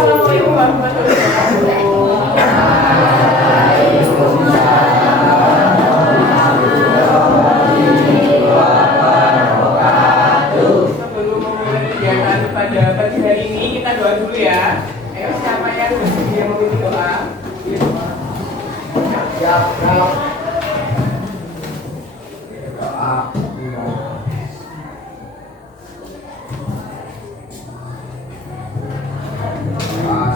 Assalamualaikum warahmatullahi wabarakatuh. Sebelum memulai kegiatan pada pagi hari ini, kita doa dulu ya. Ayo, siapa yang bersedia memimpin doa? Siap.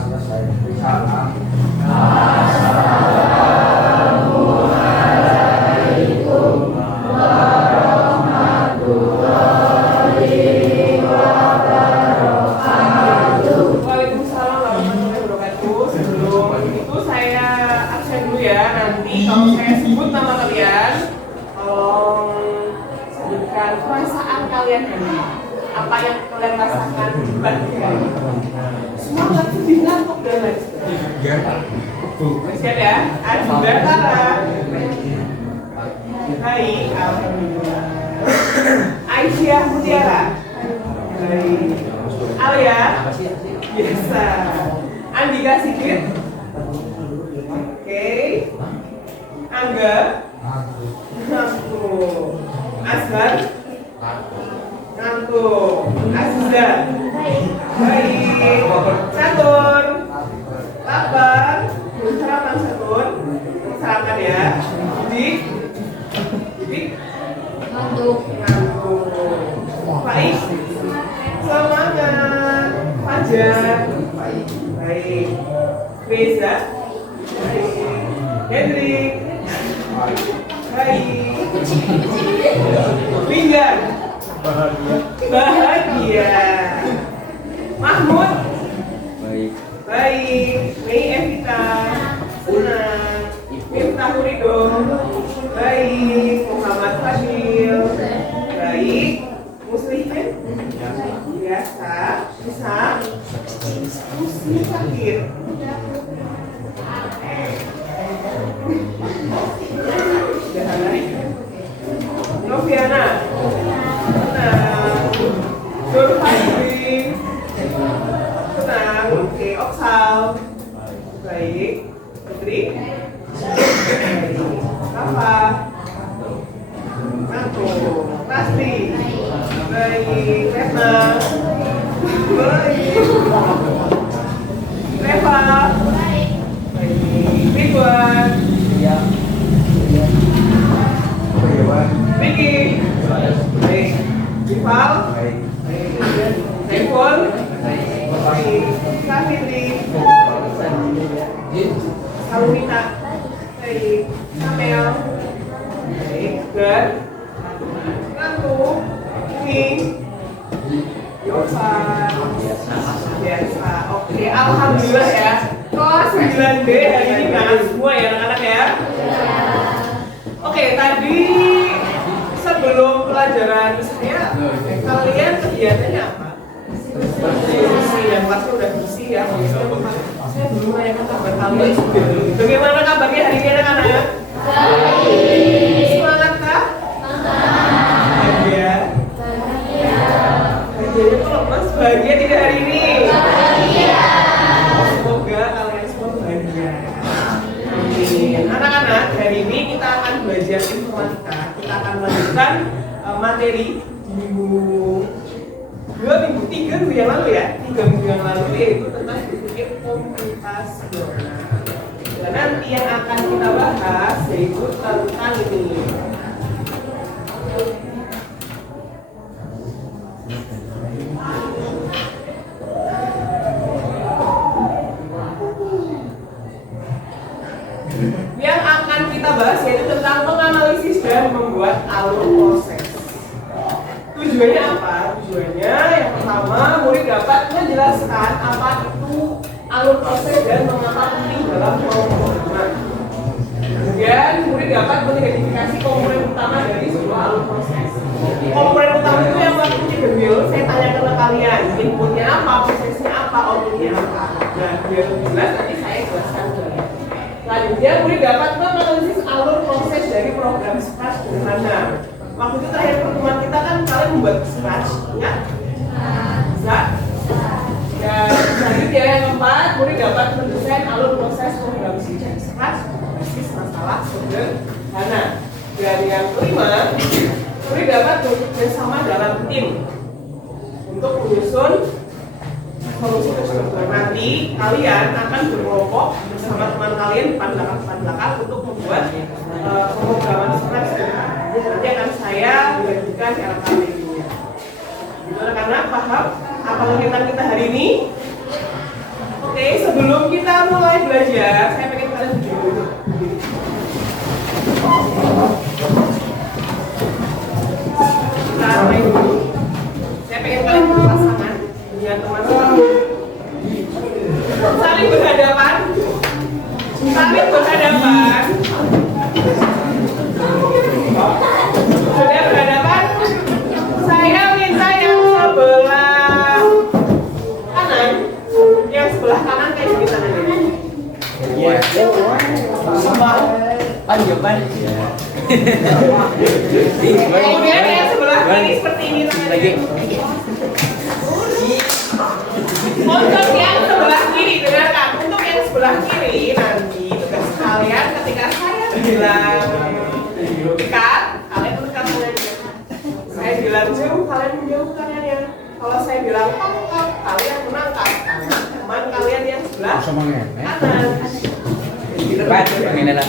Selesai risalah. Waalaikumsalam warahmatullahi wabarakatuh. Sebelum itu saya absen dulu ya. Nanti kalau saya sebut nama kalian, tolong sebutkan perasaan kalian hari ini. Apa yang kalian rasakan di pagi hari ini? Semangat, sedih, ngantuk dan lain sebagainya. Siap ya? Ada Tara. Hai, alhamdulillah. Aisyah Mutiara. Hai. Alia. Biasa. Andika Sigit. Oke. Angga. Ngantuk. Azhar. Ngantuk. Aziza. Baik. Catur. Lapar. Sarapan Catur. Sarapan ya. Didik. Didik. Ngantuk. Baik. Semangat. Fajar. Baik. Reza. Baik. Hendrik. Baik. Pinggan. Bahagia. Mahmud. Baik. Mei Evita. Senang. Miftah Ridho. Baik. Muhammad Fadil. Baik. Muslimin. Biasa. Bisa. Muslim sakit. Noviana. Tenang. Nur Fadli. Tenang. Oke. Oksal. Baik. Putri. Baik. Rafa. Ngantuk. Pasti. Baik. Retna. Baik. Reva. Baik. Ridwan. Vicky. Baik. Ival. Saiful. Baik. Kafitri. Salumita. Baik. Samel. Baik. Gan. Ngantuk. King. Yosan. Biasa. Oke, alhamdulillah ya. Kelas 9B hari ini kan semua ya anak-anak ya. Oke, tadi sebelum pelajaran saya, kalian kegiatannya apa? Bersih, yang kelasnya udah bersih ya. Saya belum menanyakan kabar kalian. Bagaimana kabarnya hari ini anak-anak? Baik. Semangat kah? Bahagia. Bahagianya kok lemas? Bahagia tidak hari ini? Bahagia. Semoga kalian semua bahagia. Anak-anak, hari ini kita akan belajar informatika. Kita akan melanjutkan materi minggu 3 minggu yang lalu ya. 3 minggu yang lalu yaitu tentang berpikir komputasional. Dan nanti yang akan kita bahas yaitu tentang ini. Yang akan kita bahas yaitu tentang menganalisis dan membuat alur proses. Tujuannya apa? Tujuannya yang pertama, murid dapat menjelaskan apa itu alur proses dan mengapa penting dalam pemrograman. Kemudian murid dapat mengidentifikasi komponen utama dari sebuah alur proses. Komponen utama itu yang waktunya gemil, saya tanyakan ke kalian, inputnya apa, prosesnya apa, outputnya apa. Nah, biar lebih jelas nanti saya jelaskan ke kalian. Selanjutnya, murid dapat menganalisis alur proses dari program Scratch sederhana. Waktu itu terakhir pertemuan kita kan kalian membuat Scratch, ingat? Bisa? Dan selanjutnya yang keempat, murid dapat mendesain alur proses program studi serat berbasis masalah sederhana. Dan yang kelima, murid dapat bekerja sama dalam tim untuk menyusun solusi tersebut. Nanti kalian akan berkelompok bersama teman kalian depan belakang untuk membuat pemrograman serat sederhana. Nanti akan saya bagikan LKPI-nya. Gimana karena paham apa kegiatan kita hari ini? Oke, sebelum kita mulai belajar, saya pengen kalian berdiri dulu. Kita mulai dulu. Saya pengen kalian berpasangan dengan teman-teman. Saling berhadapan. Saling berhadapan. Sudah berhadapan? Saya minta yang sebelah kanan. Yang sebelah kanan kayak gini tangannya. Iya. Sama. Panjang. Kemudian yang sebelah kiri seperti ini tangannya. Untuk yang sebelah kiri, dengarkan. Untuk yang sebelah kiri nanti tugas kalian ketika saya bilang dekat, kalian mendekat tangannya. Saya bilang jauh, kalian menjauh tangannya. Kalau saya bilang tangkap, kalian menangkap tangan teman kalian yang sebelah kanan. Depan, begini lah.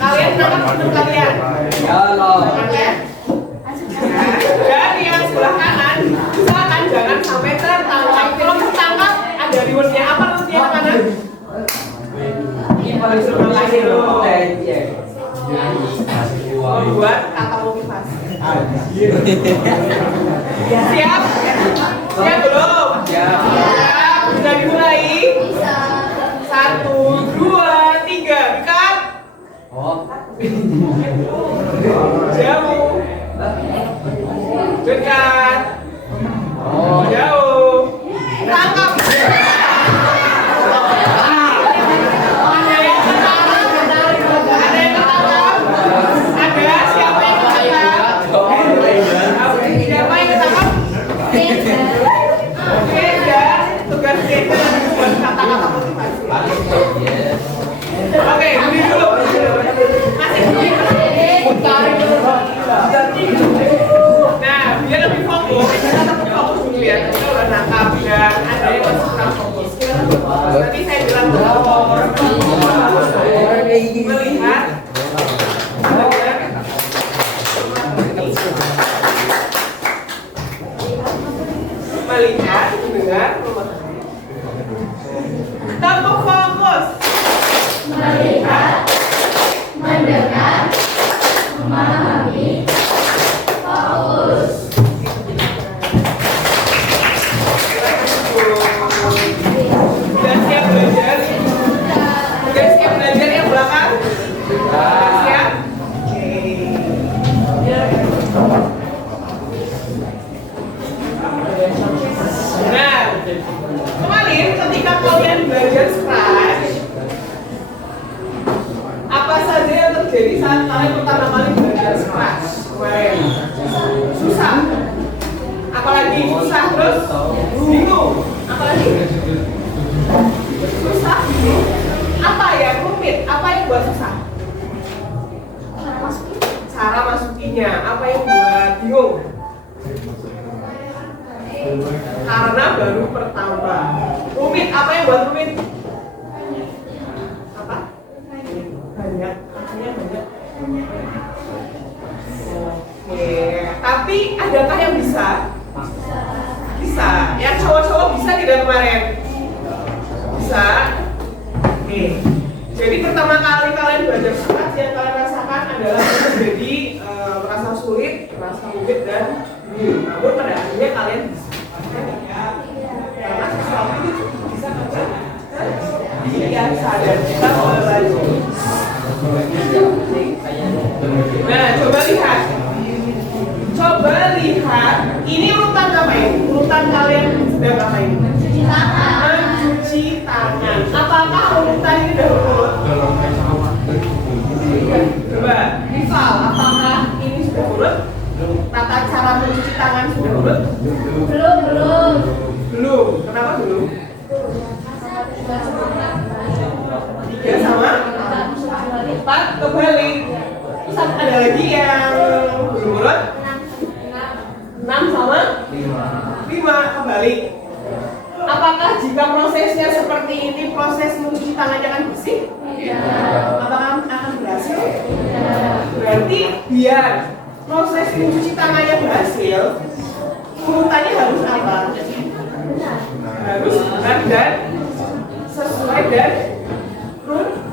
Kalian menangkap teman kalian. Halo. Tangannya. Dan yang sebelah kanan, usahakan jangan sampai tertangkap. Kalau tertangkap, ada rewardnya. Apa rewardnya yang kanan? Membuat kata motivasi. Siap? Siap belum? Siap. Sudah dimulai? 1, 2, 3. Dekat. Jauh. Dekat. Jauh. Tangkap. Ada yang ketangkap? Ada yang ketangkap? Ada? Siapa yang ketangkap? Siapa yang ketangkap? Beda. Tugas kita buat kata-kata motivasi. Oke, berdiri dulu. Masih berdiri. Nah, biar lebih fokus, kita tetap fokus dulu ya. Kita udah nangkap dan ada yang masih kurang fokus. Nanti saya bilang melihat. Melihat, mendengar, memahami. Tetap fokus. Melihat, mendengar, memahami, fokus. Sudah siap belajar? Sudah siap belajar yang belakang? Sudah siap? Oke. Nah, kemarin ketika kalian belajar Scratch, apa saja yang terjadi saat kalian pertama kali belajar Scratch? Kemarin susah, apalagi susah terus bingung, apalagi susah bingung. Apa yang rumit? Apa yang buat susah? Cara masukinya. Apa yang buat bingung? Karena baru pertama. Rumit. Apa yang buat rumit? Apa? Banyak. Artinya banyak. Oke. Tapi adakah yang bisa? Bisa. Yang cowok-cowok bisa tidak kemarin? Bisa. Oke. Jadi pertama kali kalian belajar Scratch yang kalian rasakan adalah menjadi merasa sulit, merasa rumit dan bingung. Namun pada akhirnya kalian bisa. Karena sesuatu itu bisa kerja. Biasa dan kita belajar. Nah, coba lihat. Coba lihat. Ini urutan apa ini? Urutan kalian sedang apa ini? Mencuci tangan. Mencuci tangan. Apakah urutan ini sudah urut? Coba, Rival, apakah ini sudah urut? Tata cara mencuci tangan sudah urut? Belum. Kenapa belum? kebalik. Terus ada lagi yang berurut 6 sama 5 kebalik. Apakah jika prosesnya seperti ini, proses mencuci tangannya akan bersih? Apakah akan berhasil? Berarti biar proses mencuci tangannya berhasil, urutannya harus apa? Harus benar dan sesuai dan runtut.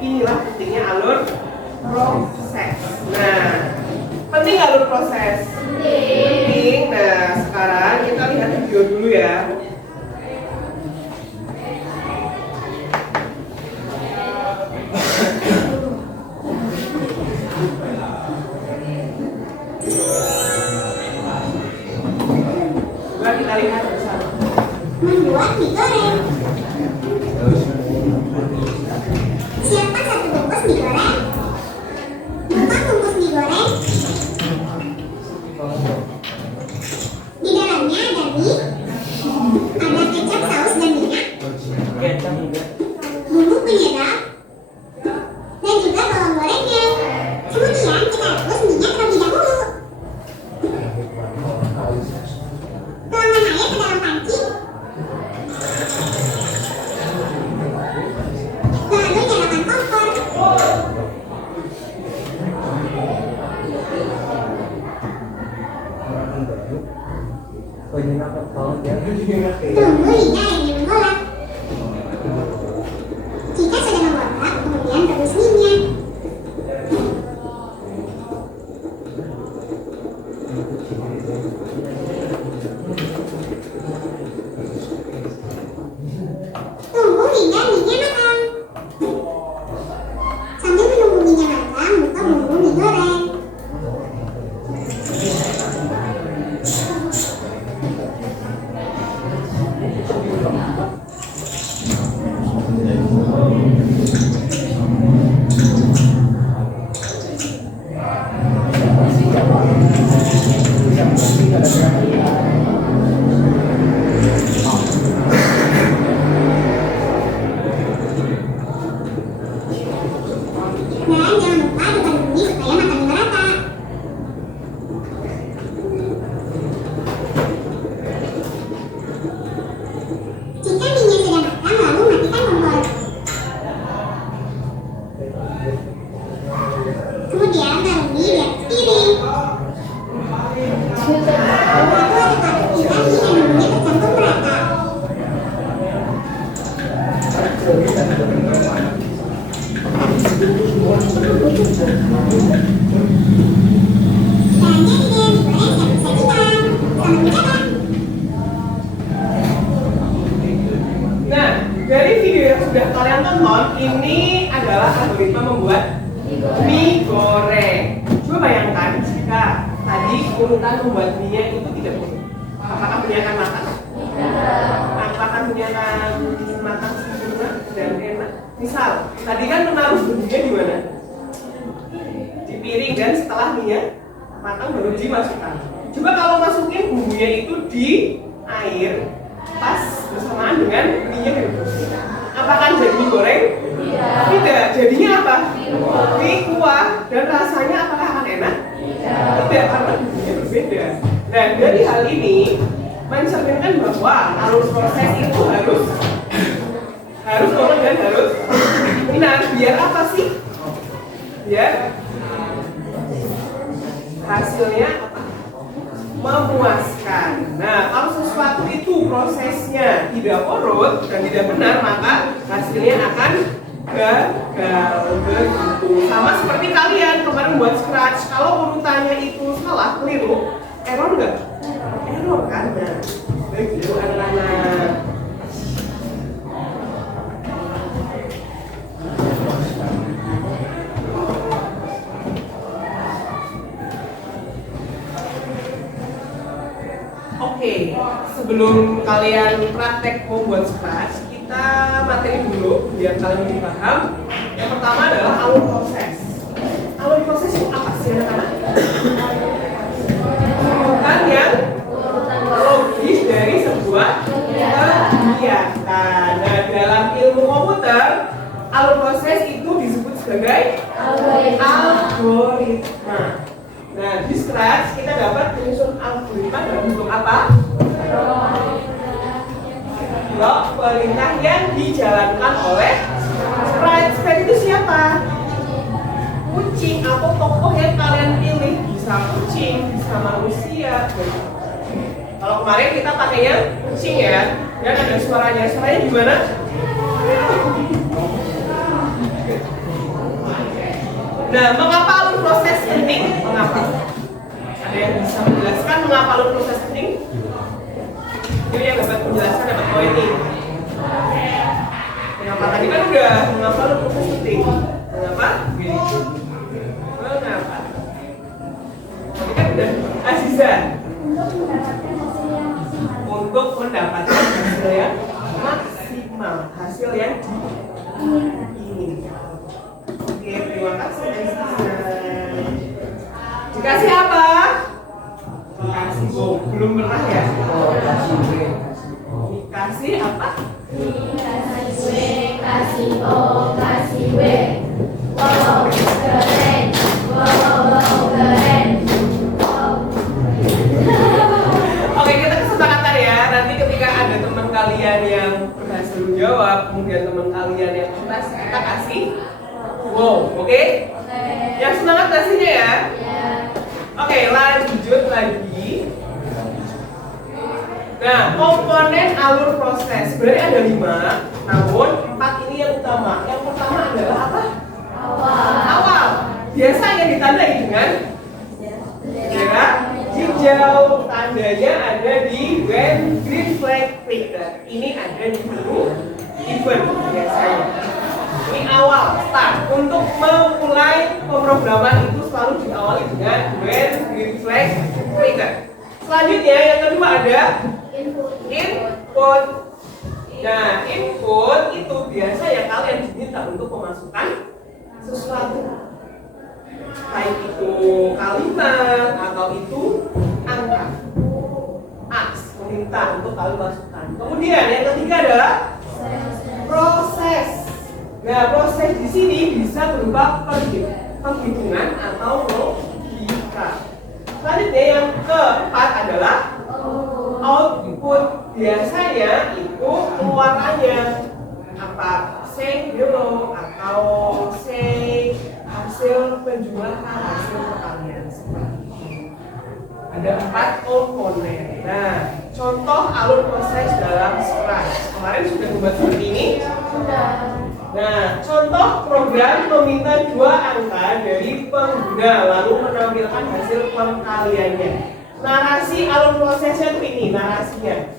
Inilah pentingnya alur proses. Nah, penting alur proses. Penting. Nah, sekarang kita lihat video dulu ya. Coba kita lihat bersama. Membuat mie goreng. Siapkan 1 bungkus mie goreng. 4 bungkus mie goreng. Di dalamnya ada mie, ada kecap, saus, dan minyak, bumbu penyedap, dan juga bawang gorengnya. Kemudian kita rebus minyak terlebih dahulu. Tuangkan air ke dalam panci. Lalu nyalakan kompor. Tunggu hingga airnya menggolak. Jika sudah menggolak, kemudian rebus minyak. Tunggu hingga minyak matang. Sambil menunggu minyak matang, buka bumbu mie goreng. Dan jangan lupa adukkan mie supaya matang merata. Jika mie sudah matang, lalu matikan kompor. Kemudian taruh mie di atas piring. Lalu aduk-aduk hingga mie dan bumbunya tercampur merata. Dan jadi deh, mie goreng siap disajikan. Selamat mencoba. Nah, dari video yang sudah kalian tonton, ini adalah algoritma membuat mie goreng. Coba bayangkan jika tadi urutan membuat mie-nya itu tidak urut. Apakah mie akan matang? Apakah mie akan matang sempurna dan enak? Misal, tadi kan menaruh bumbunya di mana? Di piring, dan setelah mie-nya matang baru dimasukkan. Coba kalau masukin bumbunya itu di air pas bersamaan dengan mie-nya direbus. Apakah jadi mie goreng? Tidak. Jadinya apa? Mie kuah. Dan rasanya apakah akan enak? Tidak, karena bumbunya berbeda. Dan dari hal ini mencerminkan bahwa alur proses itu harus turun dan harus benar. Biar apa sih? Biar hasilnya apa? Memuaskan. Nah, kalau sesuatu itu prosesnya tidak urut dan tidak benar, maka hasilnya akan gagal. Begitu. Sama seperti kalian kemarin buat scratch, kalau urutannya itu salah, keliru, error nggak? Error kan? Nah, begitu anak-anak. Oke, sebelum kalian praktek membuat scratch, kita materi dulu biar kalian lebih paham. Yang pertama adalah alur proses. Alur proses itu apa sih anak-anak? Urutan yang logis dari sebuah kegiatan. Nah, dalam ilmu komputer, alur proses itu disebut sebagai algoritma. Nah, di Scratch kita dapat menyusun algoritma dalam bentuk apa? Blok perintah yang dijalankan oleh Scratch. Scratch itu siapa? Kucing atau tokoh yang kalian pilih. Bisa kucing, bisa manusia. Kalau kemarin kita pakainya kucing ya, dan ada suaranya. Suaranya gimana? Nah, mengapa alur proses penting? Mengapa? Ada yang bisa menjelaskan mengapa alur proses penting? Jadi yang dapat menjelaskan dapat poin nih. Mengapa tadi kan udah mengapa alur proses penting? Mengapa? Mengapa? Tadi kan udah Aziza. Untuk mendapatkan hasil yang maksimal, hasil yang diinginkan. Oke, terima kasih Aziza. Dikasih apa? Dikasih belum pernah ya? Dikasih apa? Kasih O, kasih W. Wow, keren. Wow, keren. Oke, kita kesepakatan ya. Nanti ketika ada teman kalian yang berhasil menjawab, kemudian teman kalian yang tuntas, kita kasih wow, oke? Yang semangat kasihnya ya. Oke, lanjut lagi. Nah, komponen alur proses sebenarnya ada 5, namun 4 ini yang utama. Yang pertama adalah apa? Awal. Biasanya ditandai dengan merah, hijau. Tandanya ada di when green flag trigger. Ini ada di menu event biasanya. Ini awal, start. Untuk memulai pemrograman itu selalu diawali dengan when green flag trigger. Selanjutnya yang kedua ada input. Nah, input itu biasa ya kalian diminta untuk memasukkan sesuatu. Baik itu kalimat atau itu angka. Meminta untuk kalian masukkan. Kemudian yang ketiga adalah proses. Nah, proses di sini bisa berupa penghitungan atau logika. Selanjutnya yang keempat adalah output. Biasanya itu keluarannya apa? Say below atau say hasil penjumlahan hasil perkalian seperti ini. Ada 4 komponen. Nah, contoh alur proses dalam Scratch. Kemarin sudah membuat seperti ini. Nah, contoh program meminta 2 angka dari pengguna lalu menampilkan hasil pengkaliannya. Narasi alur prosesnya itu ini, narasinya.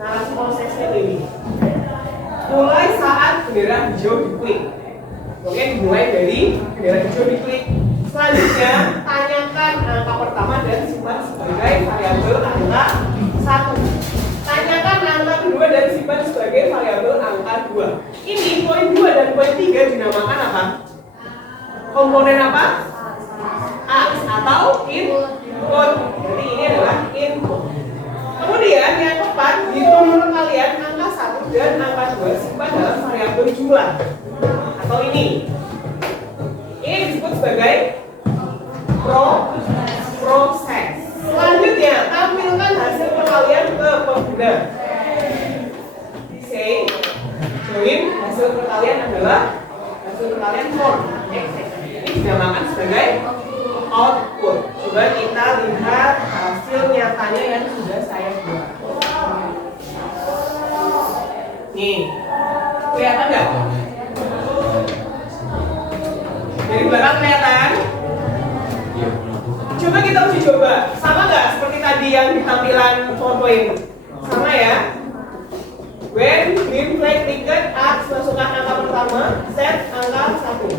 Narasi prosesnya itu ini. Mulai saat bendera hijau diklik. Oke, dimulai dari bendera hijau diklik. Selanjutnya, tanyakan angka pertama dan simpan sebagai variabel angka 1. Tanyakan angka kedua dan simpan sebagai variabel angka 2. Ini poin 2 dan poin 3 dinamakan apa? Komponen apa? Atau input. Jadi ini adalah input. Kemudian yang keempat, hitung kalian angka 1 dan angka 2 simpan dalam variabel jumlah. Atau ini. Ini disebut sebagai proses. Selanjutnya, tampilkan hasil perkalian ke pengguna. Say, join hasil perkalian adalah hasil perkalian form. Ini dinamakan sebagai output. Coba kita lihat hasil nyatanya yang sudah saya buat. Nih, kelihatan nggak? Dari belakang kelihatan? Coba kita uji coba. Sama nggak seperti tadi yang di tampilan PowerPoint? Sama ya? When green flag triggered, masukkan angka pertama, set angka 1.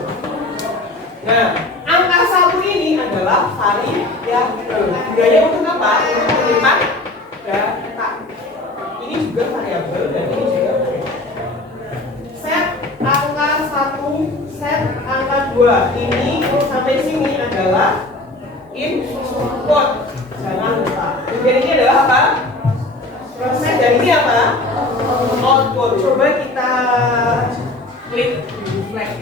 Nah, angka 1 ini adalah variabel. Gunanya untuk apa? Untuk menyimpan data. Ini juga variabel dan ini juga variabel. Set angka 1, set angka 2. Ini sampai sini adalah input. Jangan lupa. Kemudian ini adalah apa? Proses, dan ini apa? Output. Coba kita klik reflect.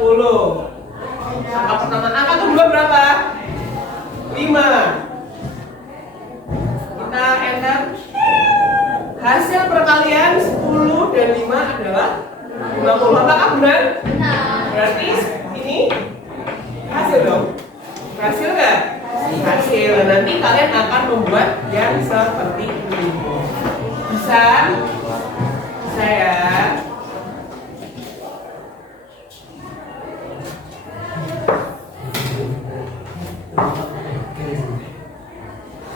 Angka pertama, angka kedua berapa? 5. Kita enter. Hasil perkalian 10 dan 5 adalah 50. Apakah benar? Benar. Berarti ini hasil dong. Hasil nggak? Hasil. Nanti kalian akan membuat yang seperti ini. Bisa? Bisa ya?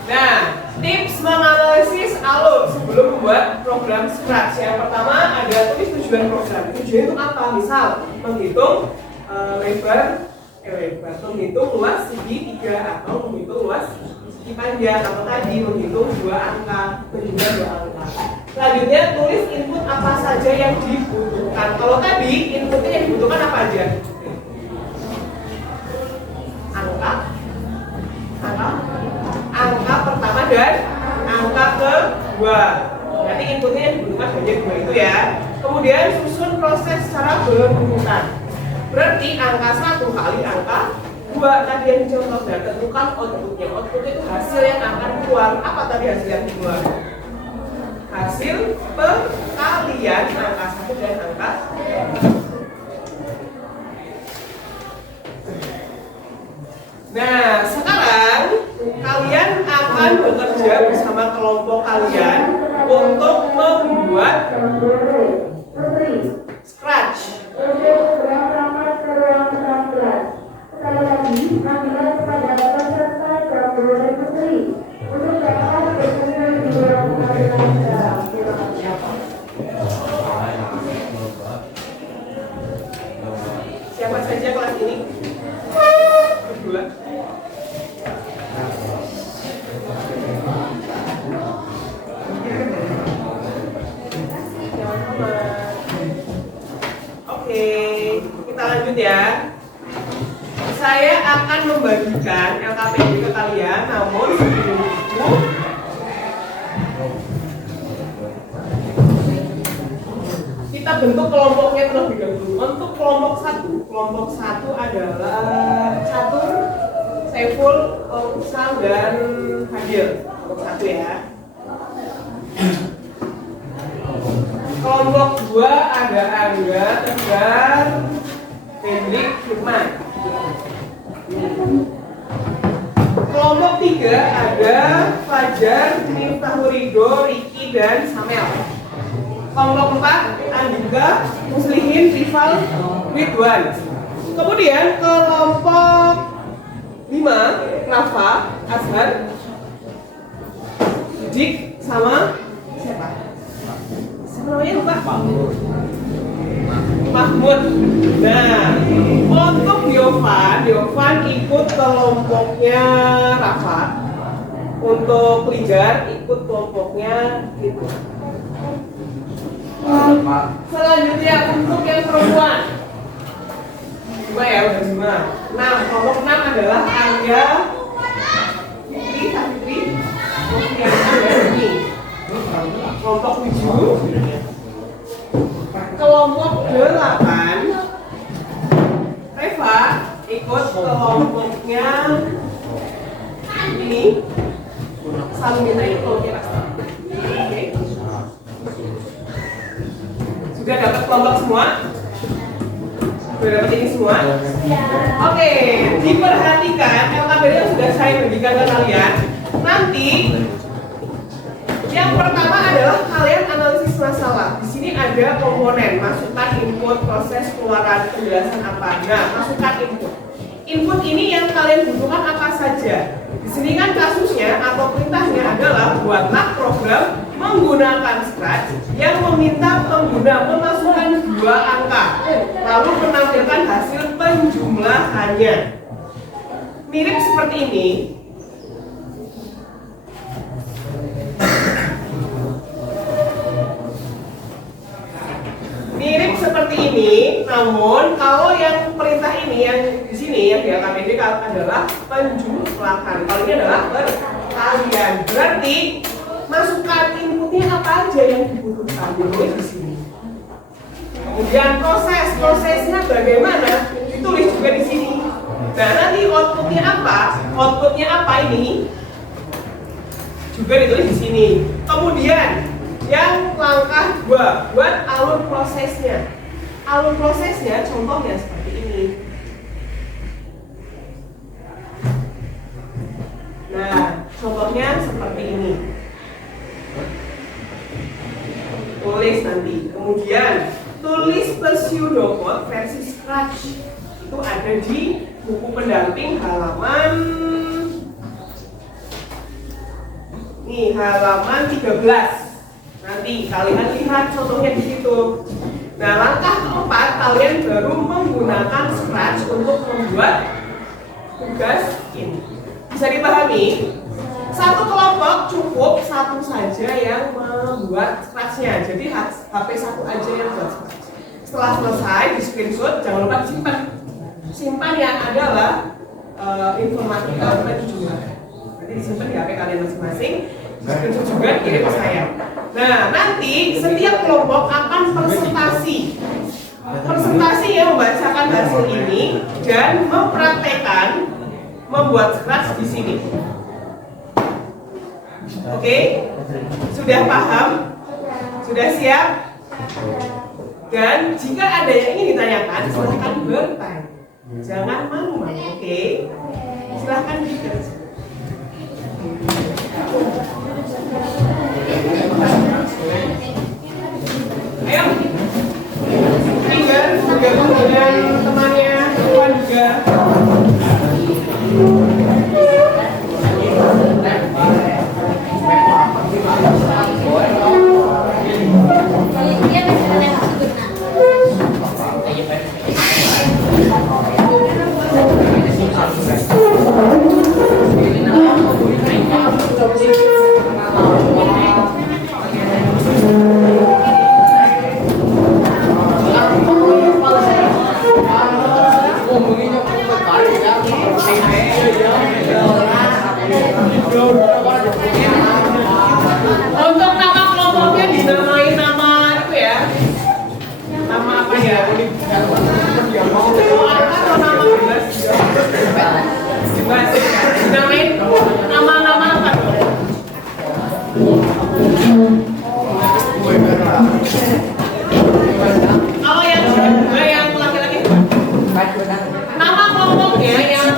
Nah, tips menganalisis alur sebelum membuat program Scratch. Yang pertama ada tulis tujuan program. Tujuan itu apa? Misal menghitung lebar, menghitung luas segi 3 atau menghitung luas segi panjang, atau tadi menghitung 2 angka, menjumlah 2 angka. Selanjutnya tulis input apa saja yang dibutuhkan. Kalau tadi inputnya yang dibutuhkan apa aja? Angka pertama dan angka kedua. Berarti inputnya yang dibutuhkan hanya 2 itu ya. Kemudian susun proses secara berurutan. Berarti angka 1 kali angka 2 tadi yang dicontoh, dan tentukan outputnya. Output itu hasil yang akan keluar. Apa tadi hasil yang keluar? Hasil perkalian angka 1 dan angka 2. Nah, sekarang kalian akan bekerja bersama kelompok kalian untuk membuat Scratch. Sekali lagi, ambillah kepada peserta kelompok putri untuk dapat bertemu di ruang pengadilan. Siapa saja kelas ini? Berdua. Oke, kita lanjut ya. Saya akan membagikan LKPD ke kalian, namun sebelum itu kita bentuk kelompoknya terlebih dahulu. Untuk kelompok satu adalah Catur, Saiful, Usal, dan Fadil. Kelompok 1 ya. Kelompok 2 ada Angga, Tegar, Hendrik, Lukman. Kelompok 3 ada Fajar, Miftahul Ridho, Riki, dan Samel. Kelompok 4 Andika, Muslihin, Rival, Ridwan. Kemudian kelompok 5 Rafa, Azhar, Dik, sama siapa? Siapa namanya lupa? Mahmud. Nah, untuk Yovan ikut kelompoknya Rafa. Untuk Ligar ikut kelompoknya itu. Selanjutnya untuk yang perempuan 2 ya, udah 5. Nah, kelompok 6 adalah Angga, Fitri, Safitri, Sofiana, dan ini. Kelompok 7 kelompok 8 Reva ikut kelompoknya ini. Salmina itu kelompoknya Oke. Sudah dapat kelompok semua? Sudah dapat ini semua? Oke, diperhatikan LKPD yang sudah saya bagikan ke kalian. Nanti yang pertama adalah kalian analisis masalah. Di sini ada komponen, masukkan input, proses, keluaran, penjelasan apa. Nah, masukkan input. Input ini yang kalian butuhkan apa saja. Di sini kan kasusnya atau perintahnya adalah buatlah program menggunakan Scratch yang meminta pengguna memasukkan 2 angka, lalu menampilkan hasil penjumlahannya. Mirip seperti ini. Mirip seperti ini, namun kalau yang perintah ini yang di sini yang di LKPD adalah penjumlahan. Kalau ini adalah perkalian. Berarti masukkan inputnya apa aja yang dibutuhkan di sini. Kemudian prosesnya bagaimana? Ditulis juga di sini. Nah, nanti outputnya apa ini? Juga ditulis di sini. Kemudian yang langkah 2, buat alur prosesnya. Alur prosesnya contohnya seperti ini. Nah, contohnya seperti ini. Tulis nanti. Kemudian tulis pseudocode versi Scratch. Itu ada di buku pendamping halaman halaman 13. Nanti kalian lihat contohnya di situ. Nah, langkah keempat kalian baru menggunakan Scratch untuk membuat tugas ini. Bisa dipahami? Satu kelompok cukup satu saja yang membuat Scratch-nya. Jadi HP satu aja yang buat Scratch. Setelah selesai di screenshot, jangan lupa disimpan. Simpan yang adalah informatika itu juga. Nanti disimpan di HP kalian masing-masing. Screenshot juga kirim ke saya. Nah, nanti setiap kelompok akan presentasi yang membacakan hasil ini dan mempraktekkan membuat Scratch di sini. Oke? Sudah paham? Sudah siap? Dan jika ada yang ingin ditanyakan, silahkan bertanya. Jangan malu-malu, oke? Silahkan dikerjakan. Ayo, tinggal bergabung dengan temannya, Tuhan juga. Untuk nama kelompoknya dinamain nama itu ya. Nama apa ya? Mau apa atau nama bebas? Bebas. Dinamain nama-nama apa? Kalau yang laki-laki nama kelompoknya yang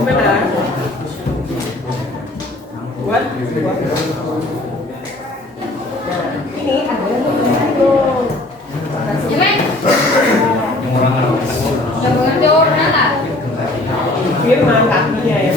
benar. Buat ini ada Firman kakinya ya.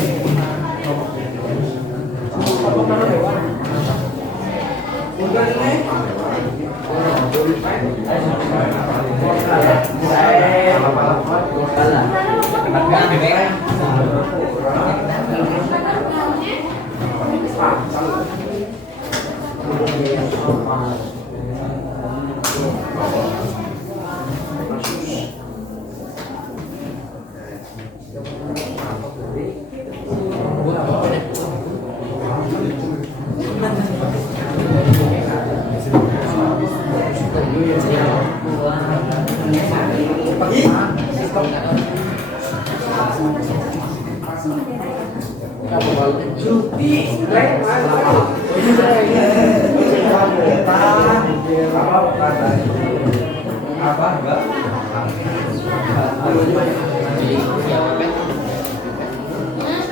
Apa enggak?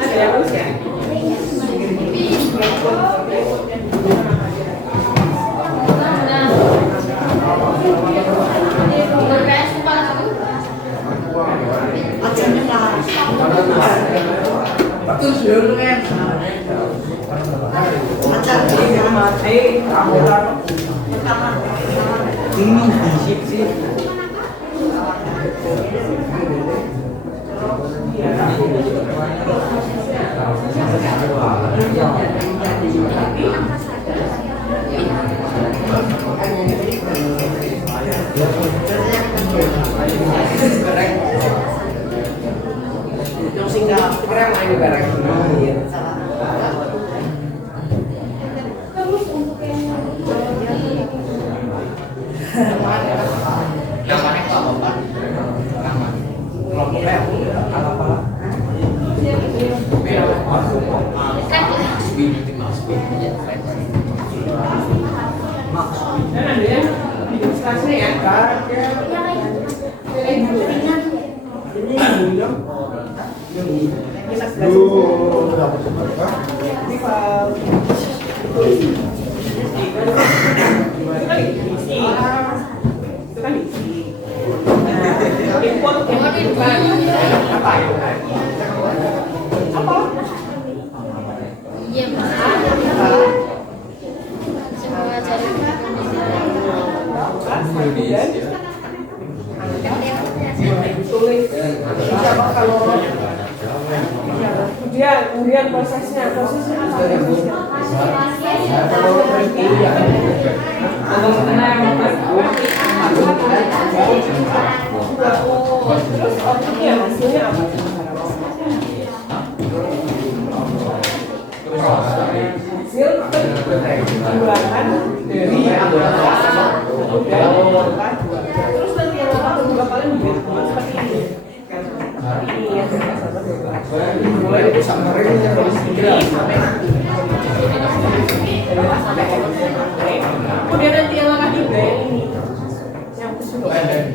Ada yang bagus ya? Ini disip sih. Yung singgah, kira main bareng. Namanya apa? Nama. Kelompoknya apa? Dan ada yang di kelasnya ya. Itu kan diisi. Input apa? Apa? Iya, Mas. Semua cari. Tulis. Siapa kalau kemudian prosesnya apa prosesnya? Terus outputnya hasilnya apa? Hasil penjumlahan dari anggota terus nanti yang juga kalian buat seperti ini kan ini ya mulai dari sampai kemudian nanti yang akan juga yang ini yang kesulitan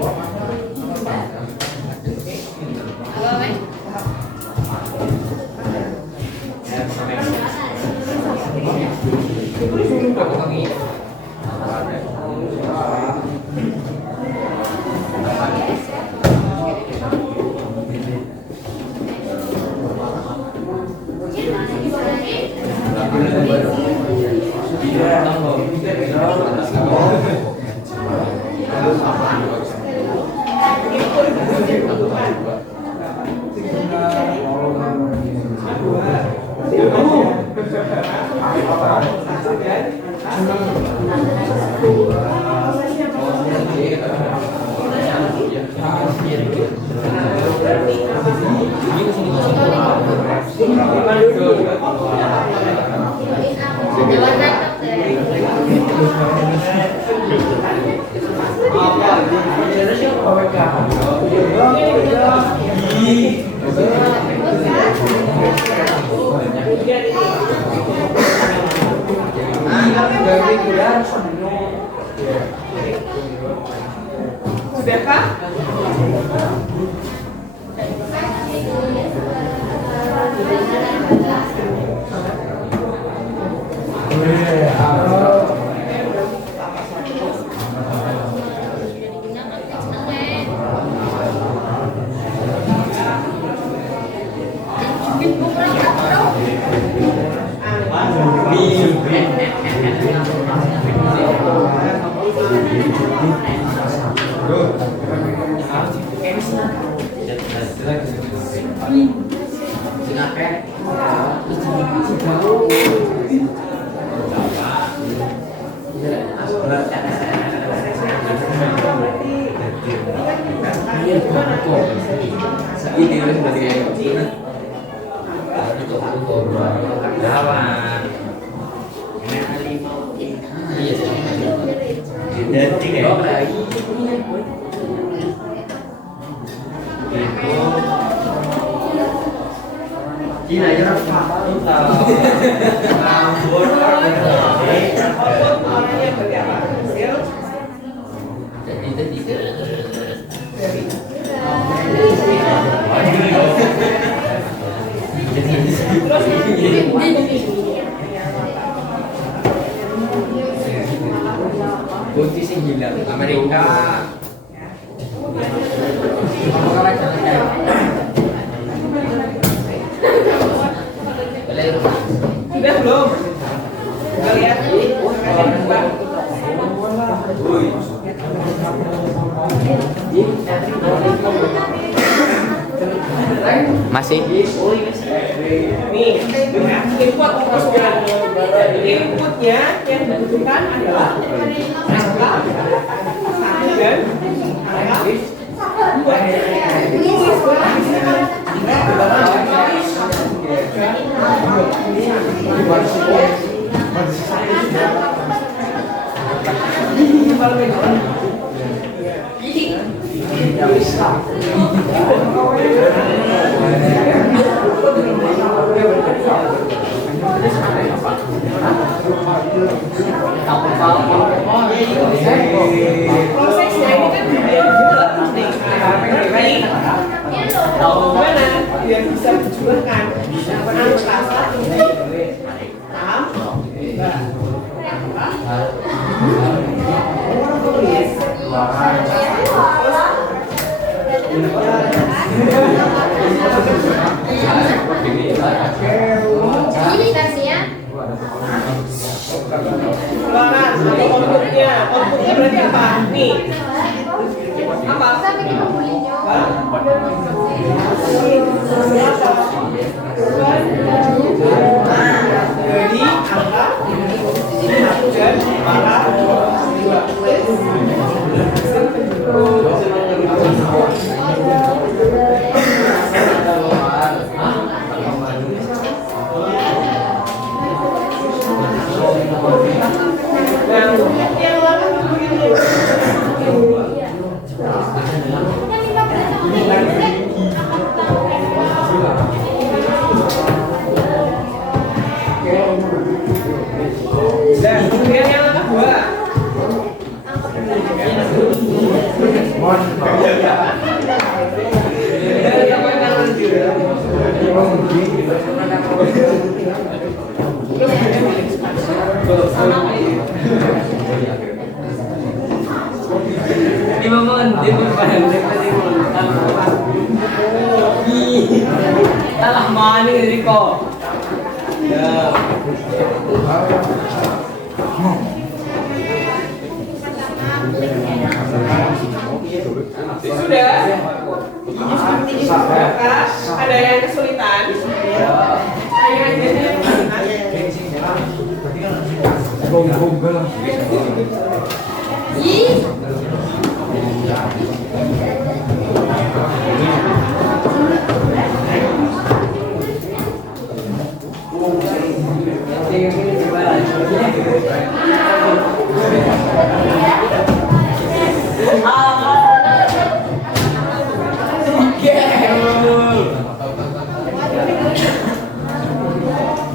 Sudahkah? Kenapa? Ini harus berarti kayak Cina. Kawan. Ini harimau. Iya sih. Dan tiga lagi. Cina ya Pak. Ngambur. Orangnya berarti apa? Hasil Jadi tadi. dari Kunci sing hilang. Amerika. sudah belum? Kita lihat Masih. nih input masukan. Inputnya yang dibutuhkan adalah angka 1 dan angka prosesnya ini kan bagaimana biar bisa dijumlahkan angka 6 Ini versinya. ulangan atau outputnya berarti apa? Nih apa? Sampai di pembulinya. Jadi angka 1 dan angka 2. Yang lain begini. Dan kemudian yang kedua. Di momen, di momen, alah mana ni kau? Ya. Sudah. Apakah ada yang kesulitan? Saya aja yang kesulitan.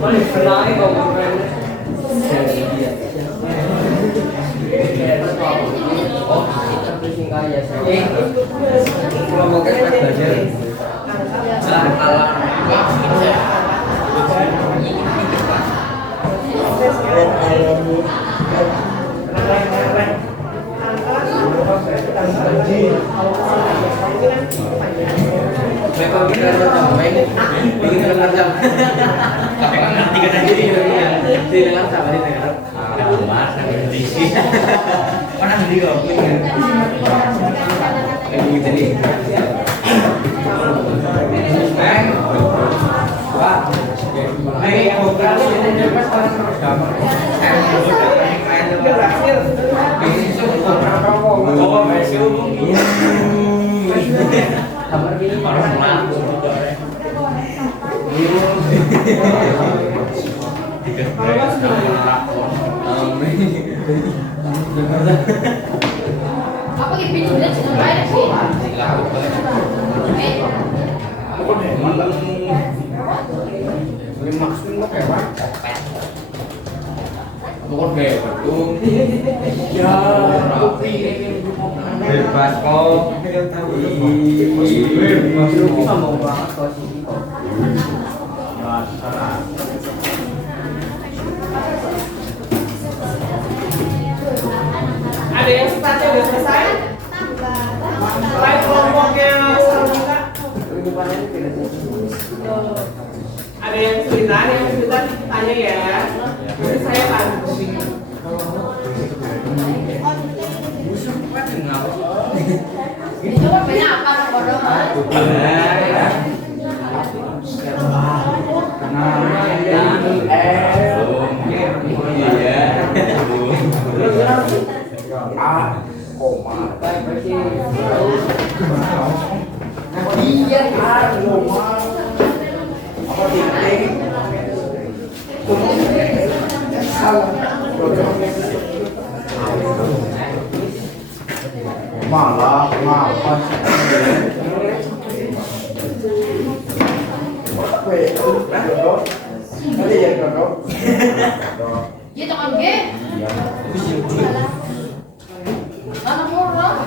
Mana pernah kau bermain? Oh, kita pusing kaya saya. Kalau mau ke belajar, mereka bikin sampai bikin macam. Tapi kan ngerti kan aja dia. Dia dengar sama dia dengar. Mas, ngerti sih. Mana ngerti kau? Kayak gitu nih. Apa gitu pintunya cuma banyak sih? Bebas kok. Mau banget kok sih. Ada yang startnya udah selesai? Selain kelompoknya Sarunita, ada yang kesulitan tanya ya. Nanti saya bantu. Banyak apa bodoh? Malah ngapa Ya jangan ge. Anak orang.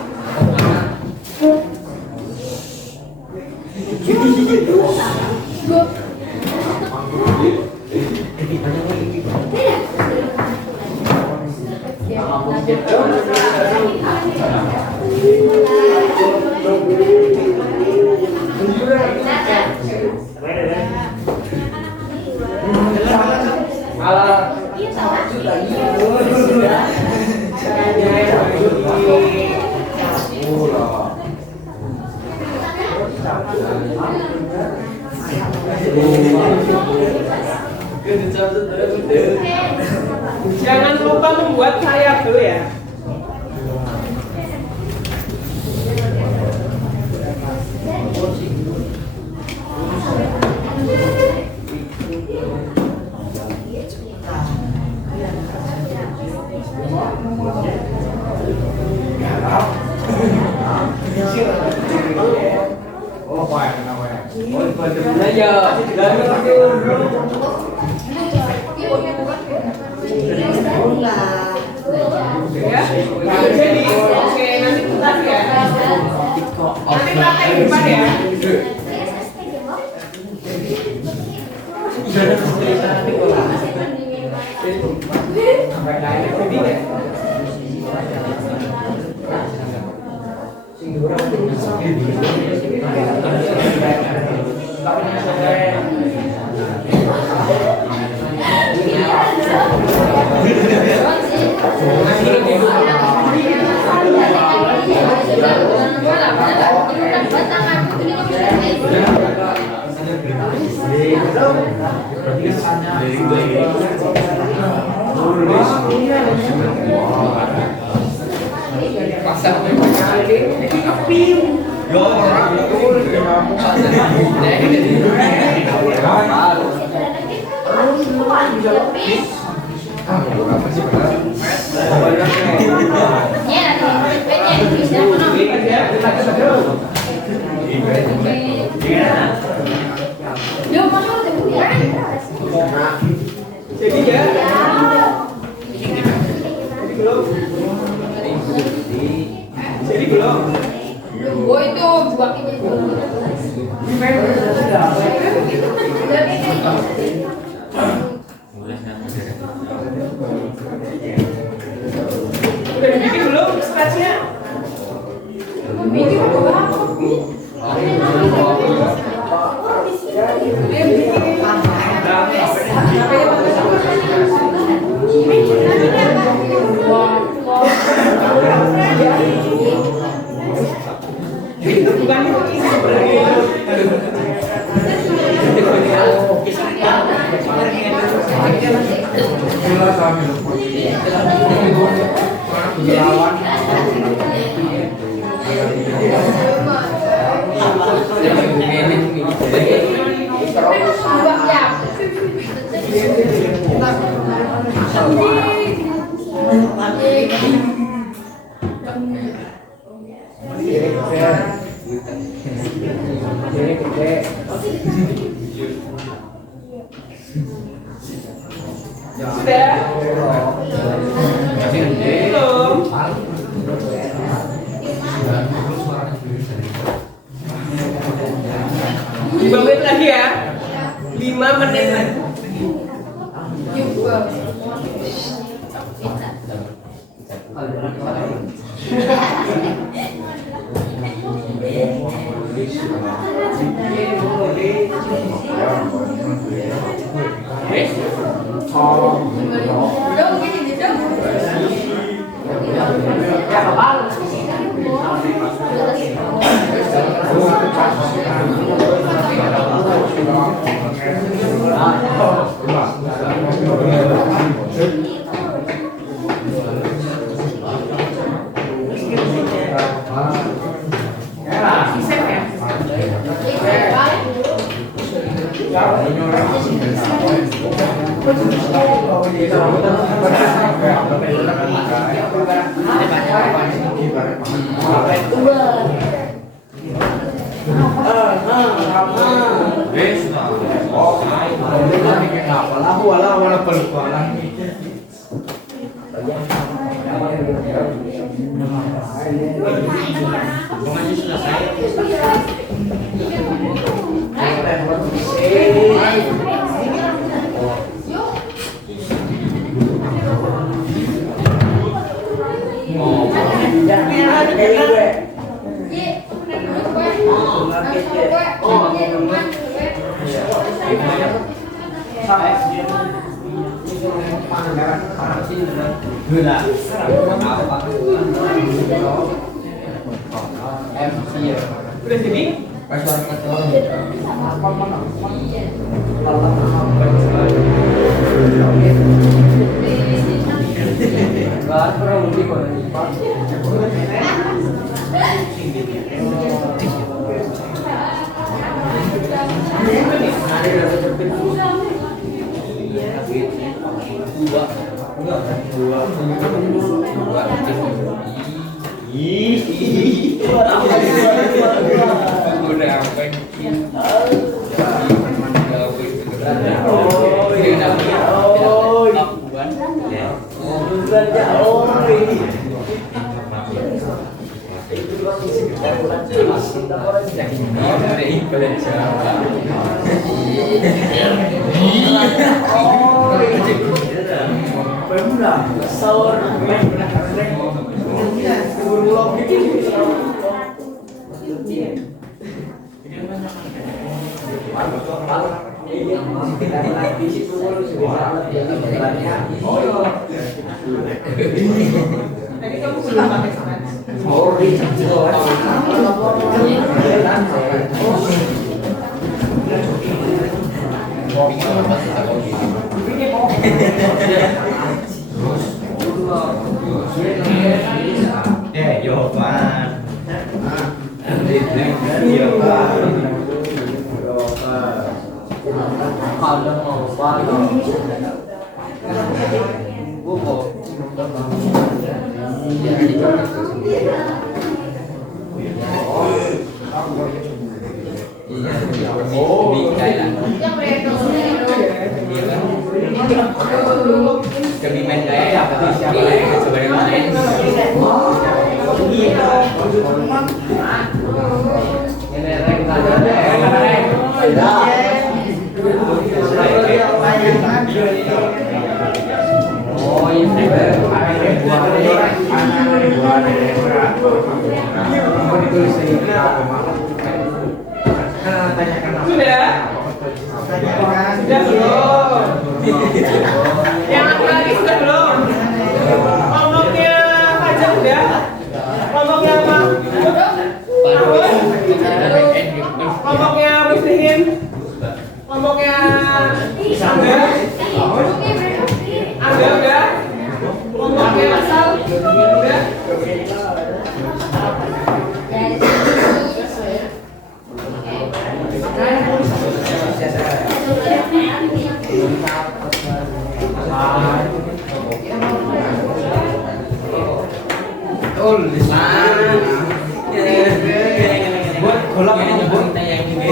Jangan lupa membuat variabel ya. Ya. Jadi, oke, nanti bentar ya. Nanti praktek di depan ya. Jadi ya. Jadi belum. Gue itu buakin itu. Udah dibikin belum scratch-nya? Bikin apa? Itu bukan ini sebenarnya. Dua jam. Sudah? Belum? 5 menit lagi ya. 5 menit lagi. Juga. Dong gini dong. Udah sini? Tadi kamu sudah pakai sangat. Sudah? Sudah belum? Yang apa lagi sudah belum? Kelompoknya Fajar sudah? Kelompoknya apa? Kelompoknya Muslimin? Kelompoknya Angga? Angga udah? Kelompoknya Asal? Udah? Oh, lisan. Buat golak nyebut yang ini.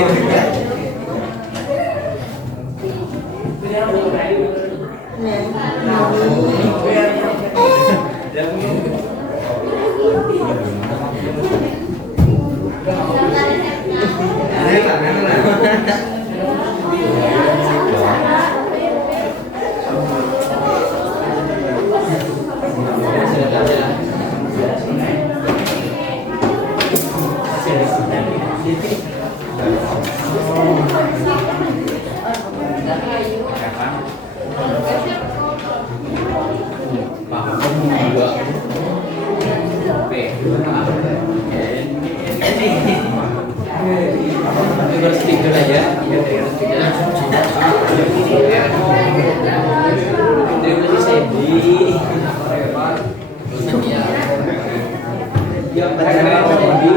Stiker aja. Terima kasih Sandy. Yang terkenal Sandy.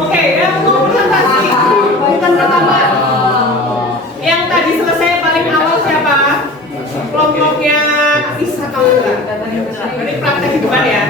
Oke, yang mau presentasi urutan pertama. Yang tadi selesai paling awal siapa? Kelompoknya Isa Kamila. Ini praktek di depan ya.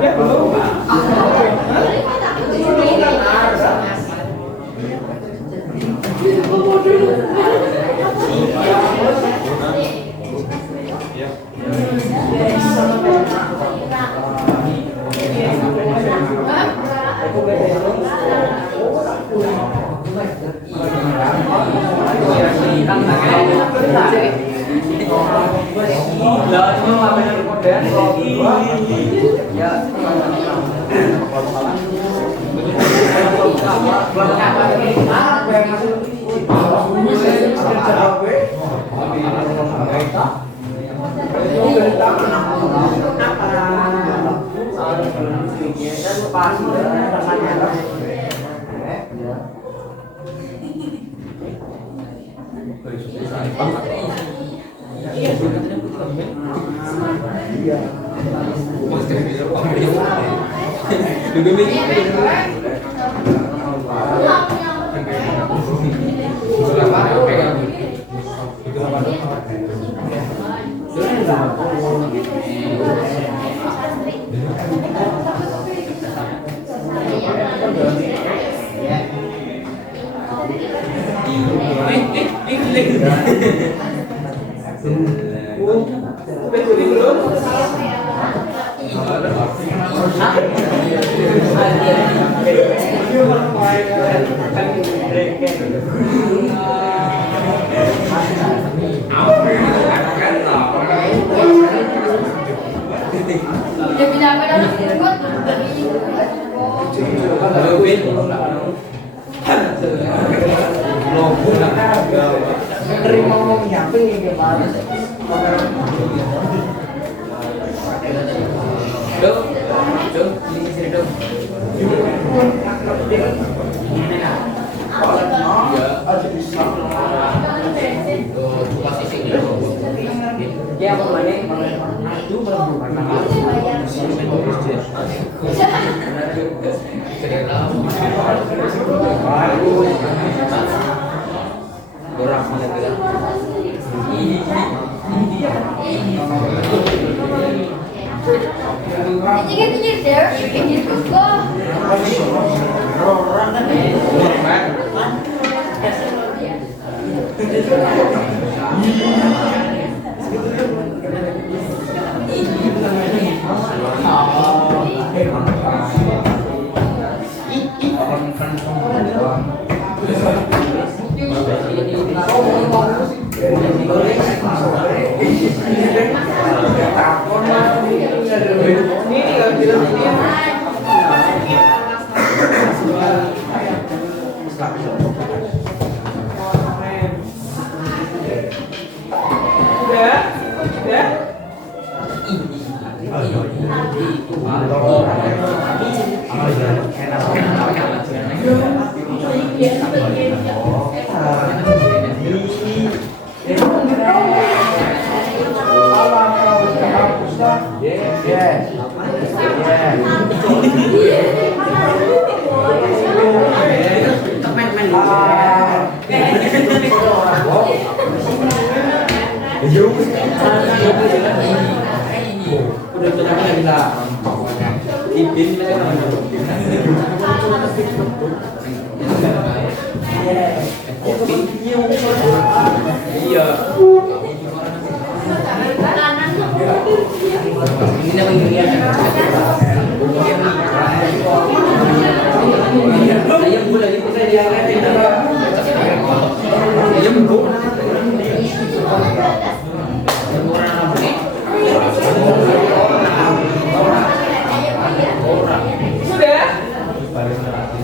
Ya belum. Terima ngomong nyamping ya Pak. Dok, ini sini dok. Ya pokoknya itu belum Ini there, ini juga.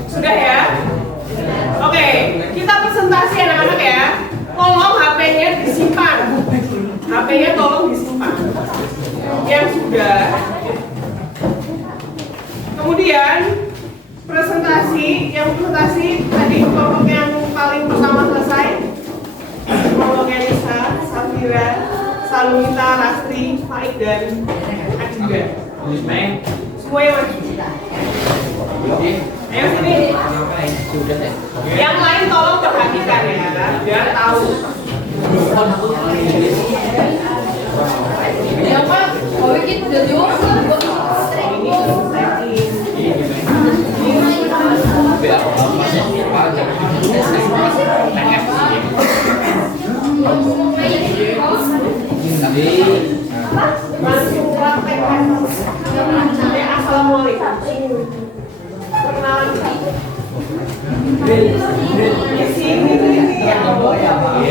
Sudah ya? Oke, kita presentasi anak-anak ya. Tolong HP-nya disimpan. HP-nya tolong disimpan. Yang sudah. Kemudian presentasi tadi kelompok yang paling pertama selesai. Kelompoknya Nisa, Safira, Salunita, Rastri, Faik dan Adinda. Semua yang maju. Ayo sini. Yang lain tolong perhatikan ya, biar tahu. Ya Pak, oh ini jadi orang buat Langsung praktekkan. Assalamualaikum. Perkenalan kita. Di sini ya. Assalamualaikum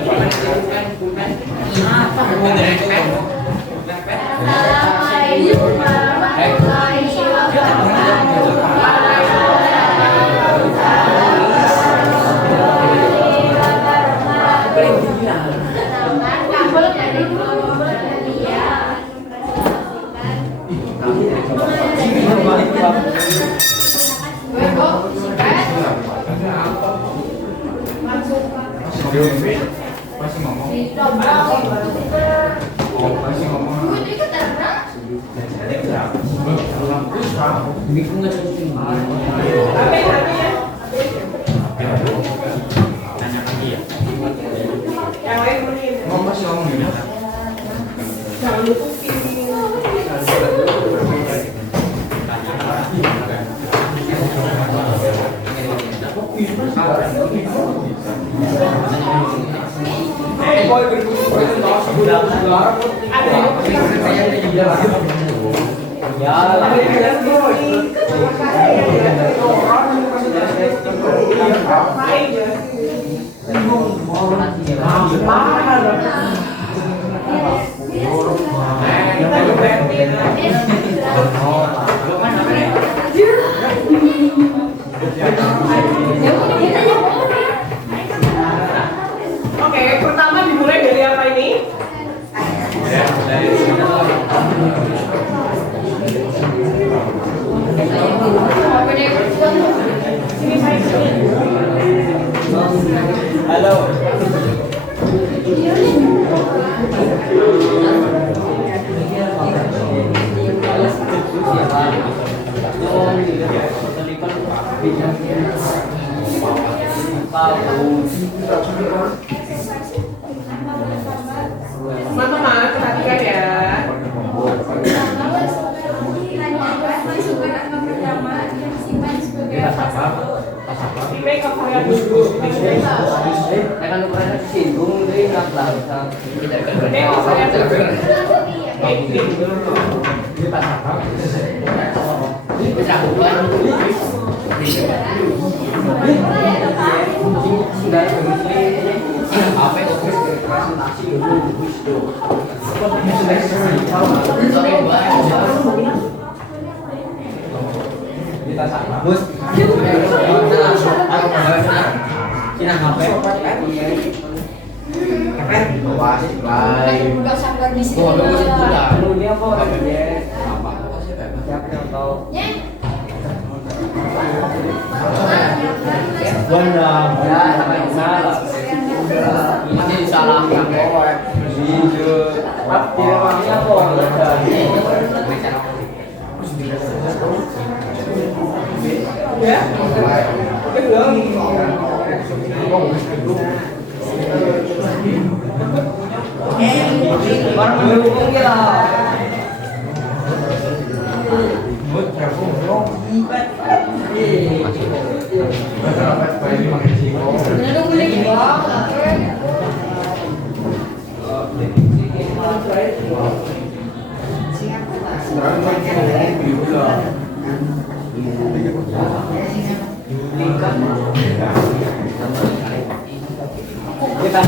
warahmatullahi Masih ngomong. Yang lain menit. Masih ngomong ini. Jangan lupa Oke, pertama dimulai dari apa ini? Teman-teman perhatikan ya. Ini make up kalian dulu. Akan ukurannya singgung dari nggak tahu. Make up kalian dulu. Udah sabar di sini. Ini apa? Siapa yang tahu? Benar. Ya, sampai salah. Ini disalahkan kok. Di rumahnya kok. Ya. Oke belum? Baru ngomong ya. Bener boleh banget. Kita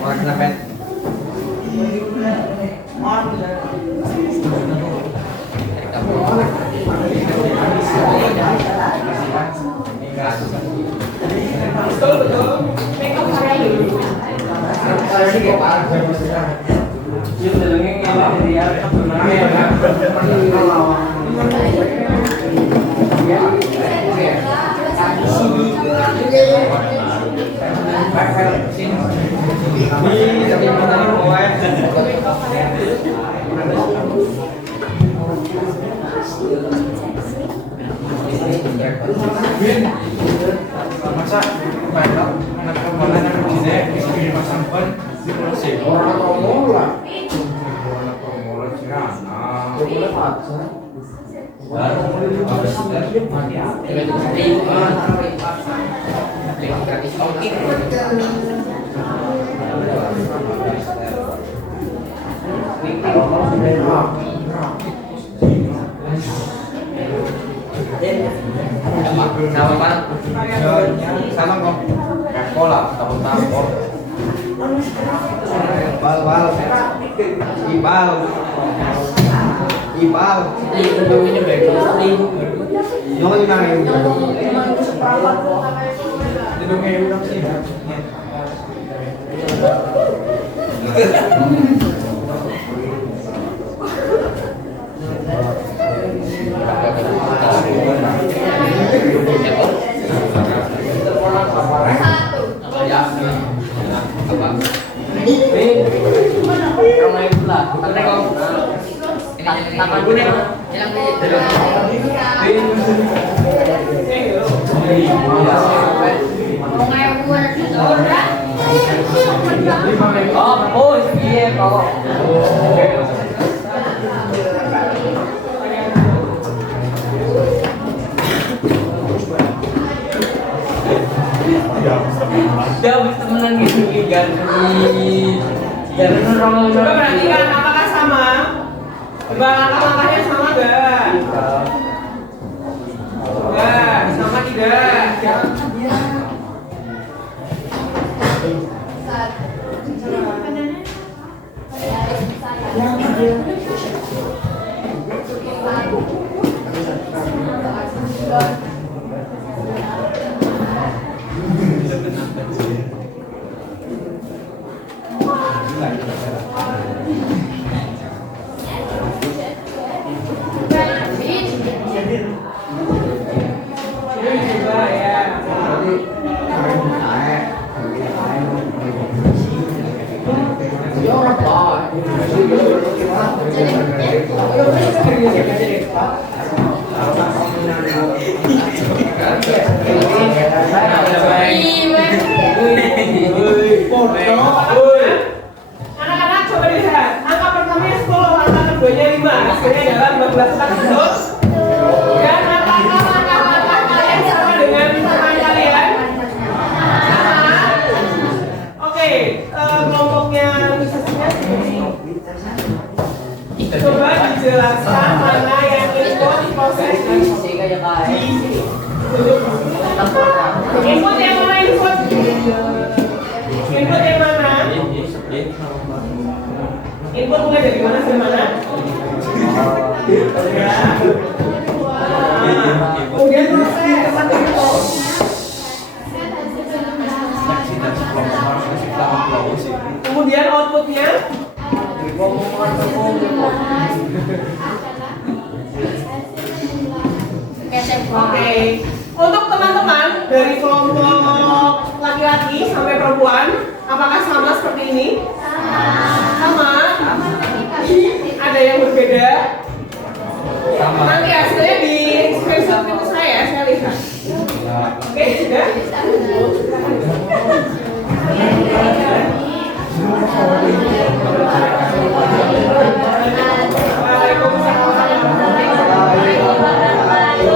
warna pet. Betul betul. Make up kalian dulu. Yuk delengeng ya dia Masa banyak anak kemarin yang begini bisa pasang ban di proses orang promola orang promola sama Pak. sama kok sekolah tahun-tahun bal ibal Ini baik nyong nang hidung eudang sih Ramai pula. Tapi kau tangan gue hilang oh iya kok. Dia habis temenan gitu ganti. Jangan orang Coba perhatikan apakah sama? Coba langkah-langkahnya sama gak? Enggak, sama tidak? Coba ya. Ya orang Pak. Anak-anak coba dilihat. Angka pertamanya 10, angka keduanya 5. Hasilnya adalah 15 terus. Dan apakah langkah-langkah kalian sama dengan teman kalian? Sama. Oke, kelompoknya organisasinya coba dijelaskan mana yang ikut proses di sini. Input yang mana input? Input yang mana? Input mulai dari mana sampai mana? Ya. Kemudian proses. Kemudian outputnya. Oke. Untuk teman-teman dari kelompok laki-laki sampai perempuan, apakah sama seperti ini? Sama. Ada yang berbeda? Sama. Nanti hasilnya di screenshot ke saya lihat. Oke, sudah?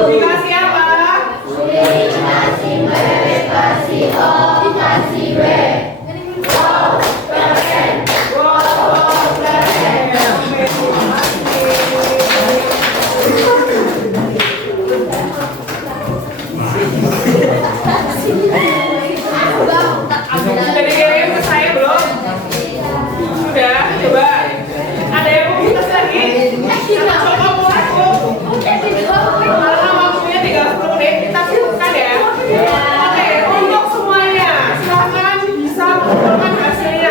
Dikasih apa? Dikasih B, dikasih O, dikasih W. Sudah dikirim ke saya belum? Sudah, coba. Ada yang mau kita lagi? Coba aku. Karena waktunya tinggal 10 menit, kita sibukkan ya. Oke, untuk semuanya, silakan bisa mengumpulkan hasilnya.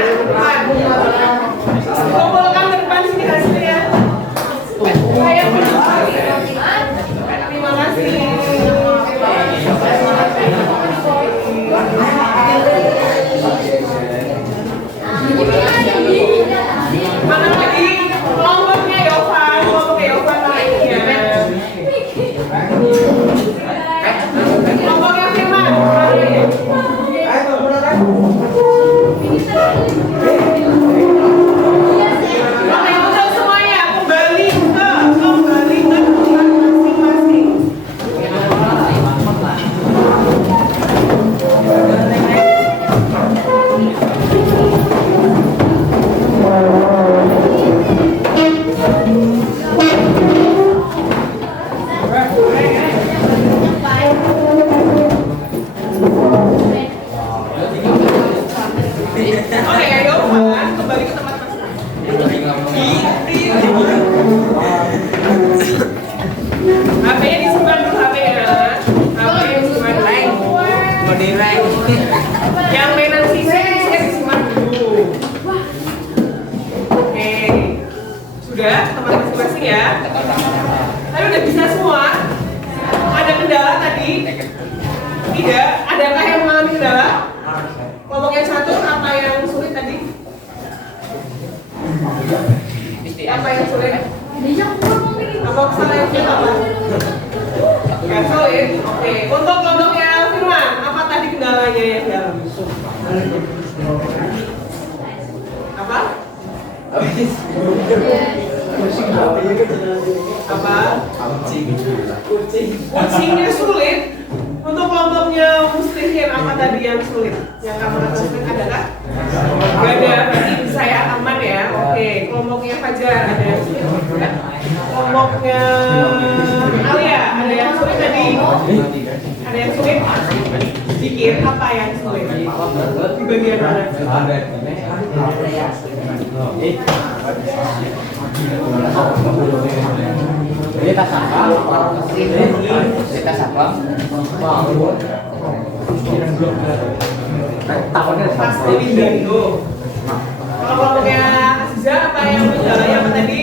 Kumpulkan ke depan sini hasilnya. Saya terima kasih. Mana lagi? Kelompoknya Yovan lainnya. Kelompoknya Firman. Oke, untuk semuanya kembali ke tempat masing-masing. Oke, ayo kembali ke tempat masing-masing. HP-nya disimpan dulu HP-nya. HP-nya disimpan dulu. Yang mainan sisi disimpan dulu. Oke, sudah tempat masing-masing ya. Tapi udah bisa semua. Ada kendala tadi? Tidak. Adakah yang mengalami kendala? Kelompok yang satu apa yang sulit tadi? Apa yang sulit? Apa kesalahan yang sulit apa? Yang sulit. Oke. Untuk kelompoknya Firman, apa tadi kendalanya yang dialami? Apa? Apa? Kucingnya sulit. Untuk kelompoknya Muslihin, apa tadi yang sulit? Yang kamu rasa sulit adakah? Gak ada, berarti bisa ya, aman ya. Oke, kelompoknya Fajar ada yang sulit. Kelompoknya Alia ada yang sulit tadi. Ada yang sulit? Pikir apa yang sulit? Di bagian mana? Kita sapa, kita sapa. Takutnya Pasti pindah itu. Kalau kelompoknya Aziza apa yang kendalanya apa tadi?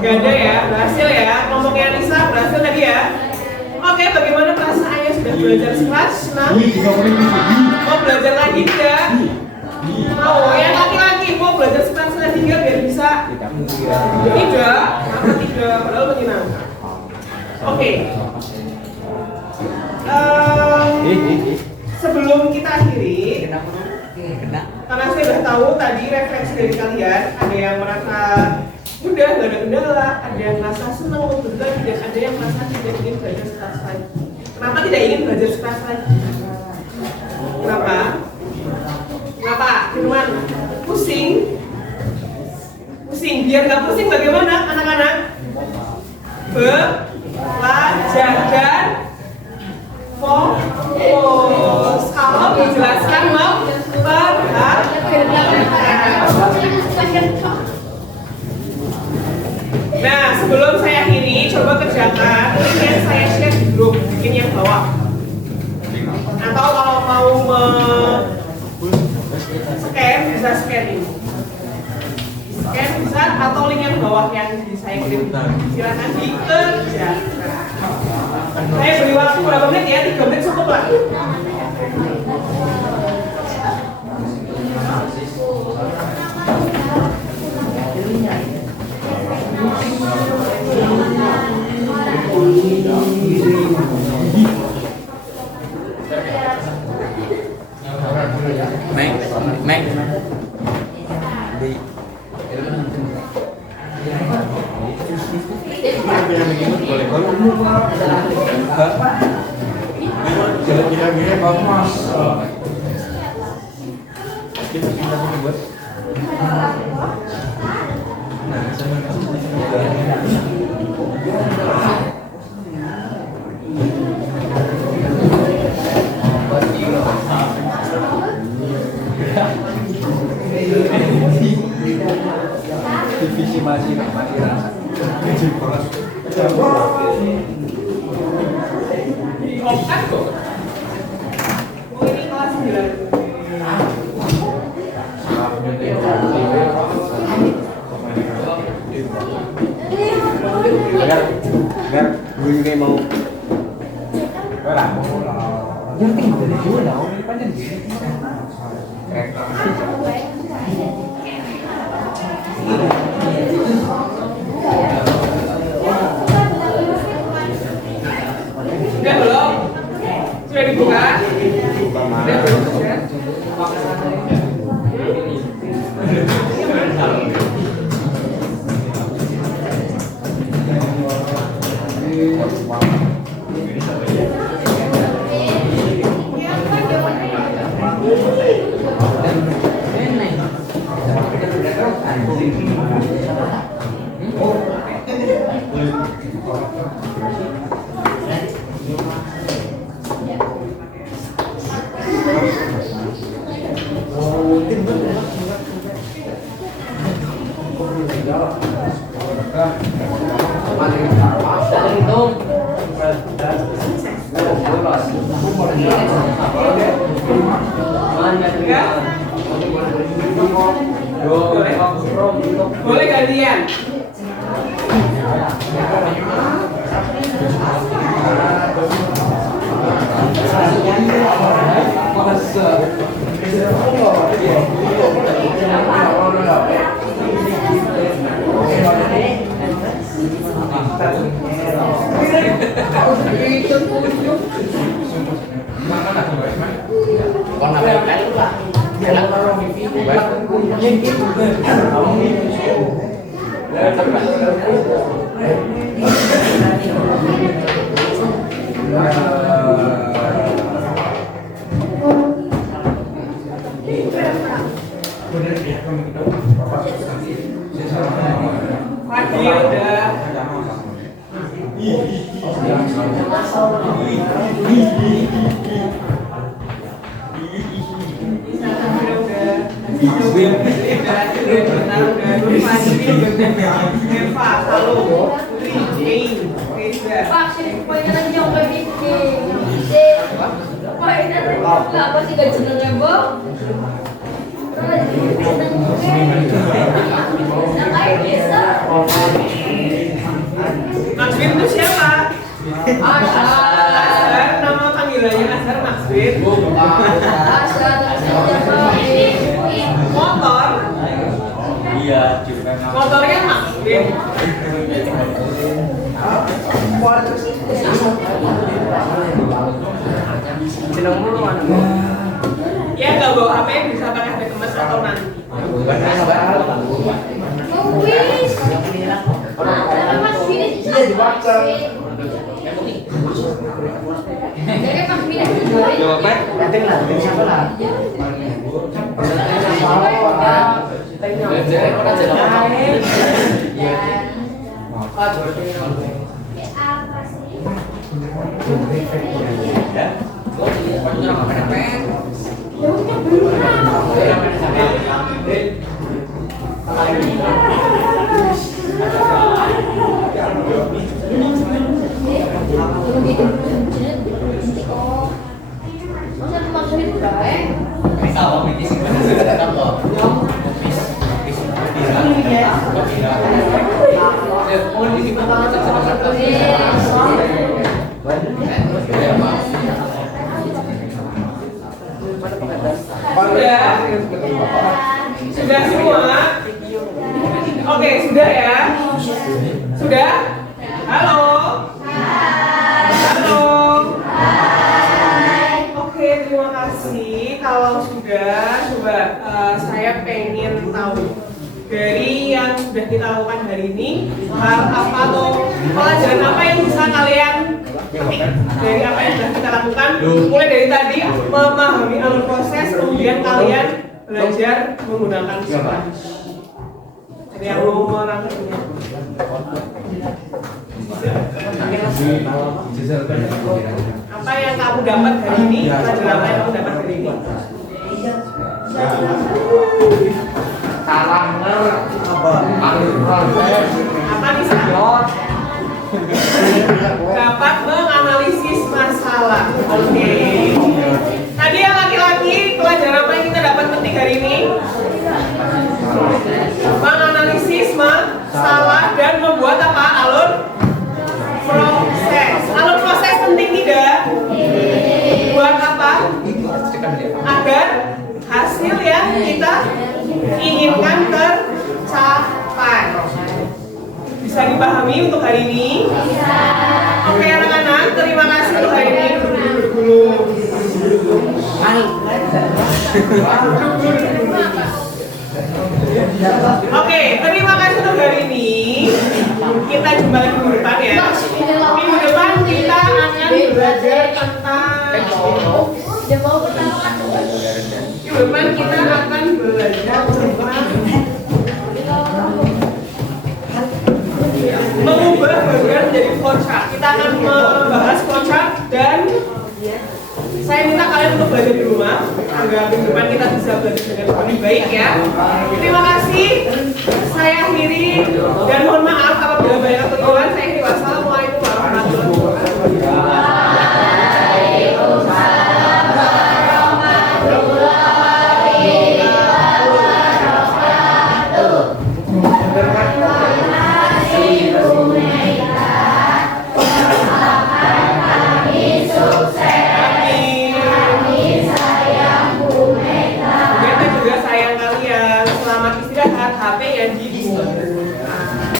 Gak ada ya, berhasil ya. Kelompoknya Lisa berhasil tadi ya. Oke, bagaimana perasaannya sudah belajar kelas 6? Mau belajar lagi tidak? Mau, yang laki-laki mau belajar kelas Tidak. Kenapa tidak? Padahal menyenangkan. Oke. Sebelum kita akhiri, karena saya sudah tahu tadi refleksi dari kalian, ada yang merasa udah gak ada kendala, ada yang merasa senang untuk belajar, dan ada yang merasa tidak ingin belajar sekelas lagi. Kenapa tidak ingin belajar sekelas lagi? Kenapa? Kenapa? Firman, pusing? Pusing, biar gak pusing bagaimana anak-anak? Belajar dan fokus. Kalau dijelaskan nah, sebelum saya akhiri, coba kerjakan ini yang saya share di grup, bikin yang bawah. Atau kalau mau scan, bisa scan ini. Scan bisa, atau link yang bawah yang saya kirim. Silakan dikerjakan. Saya beri waktu berapa menit ya? 3 menit cukup lah. Meng. Kira-kira Pak Mas. Divisi masih rasa. Oke kok. Oh, ini kelas 9. Biar guru ini mau yang tinggal dari jual ini panjang Sudah belum? Sudah dibuka? Sudah belum? Sudah? Boleh gantian. Pagi udah. Pak, poinnya lagi yang kayak poinnya apa sih gak jenengnya, Bang? Maksud itu siapa? Azhar, nama panggilannya Azhar Maksud. Azhar, Motor. Iya. Motornya McQueen. Seneng mulu anak. Ya nggak bawa HP bisa pakai HP teman atau nanti. Wis. Mas Vina Iya dibaca. Jadi Mas Vina juara. Coba Pak. Penting lah, penting siapa lah. Masa maksudnya baik? Sudah semua? Oke, sudah ya? Sudah? Halo? Halo? Oke, terima kasih. Kalau sudah, coba saya pengen tahu dari yang sudah kita lakukan hari ini, hal apa atau pelajaran apa yang bisa kalian petik dari apa yang sudah kita lakukan, mulai dari tadi memahami alur proses, kemudian kalian belajar menggunakan Spanish. Jadi yang mau merangkumnya. Apa yang kamu dapat hari ini? Pelajaran apa yang kamu dapat hari ini? Apa bisa? Dapat menganalisis masalah. Oke. Tadi yang laki-laki pelajaran apa yang kita dapat petik hari ini? Menganalisis masalah dan membuat apa? Alur proses. Alur proses penting tidak? Buat apa? Agar hasil yang kita inginkan tercapai. Bisa dipahami untuk hari ini? Oke anak-anak, terima kasih untuk hari ini. Duduk dulu. Oke, terima kasih untuk hari ini. Kita jumpa lagi minggu depan ya. Minggu depan kita akan belajar tentang minggu depan kita akan belajar tentang mengubah bagian menjadi flowchart. Kita akan membahas flowchart dan saya minta kalian untuk belajar di rumah agar minggu depan kita bisa belajar dengan lebih baik ya. Terima kasih. Saya akhiri dan mohon maaf apabila banyak kekurangan. Saya akhiri. Wassalamualaikum warahmatullahi wabarakatuh.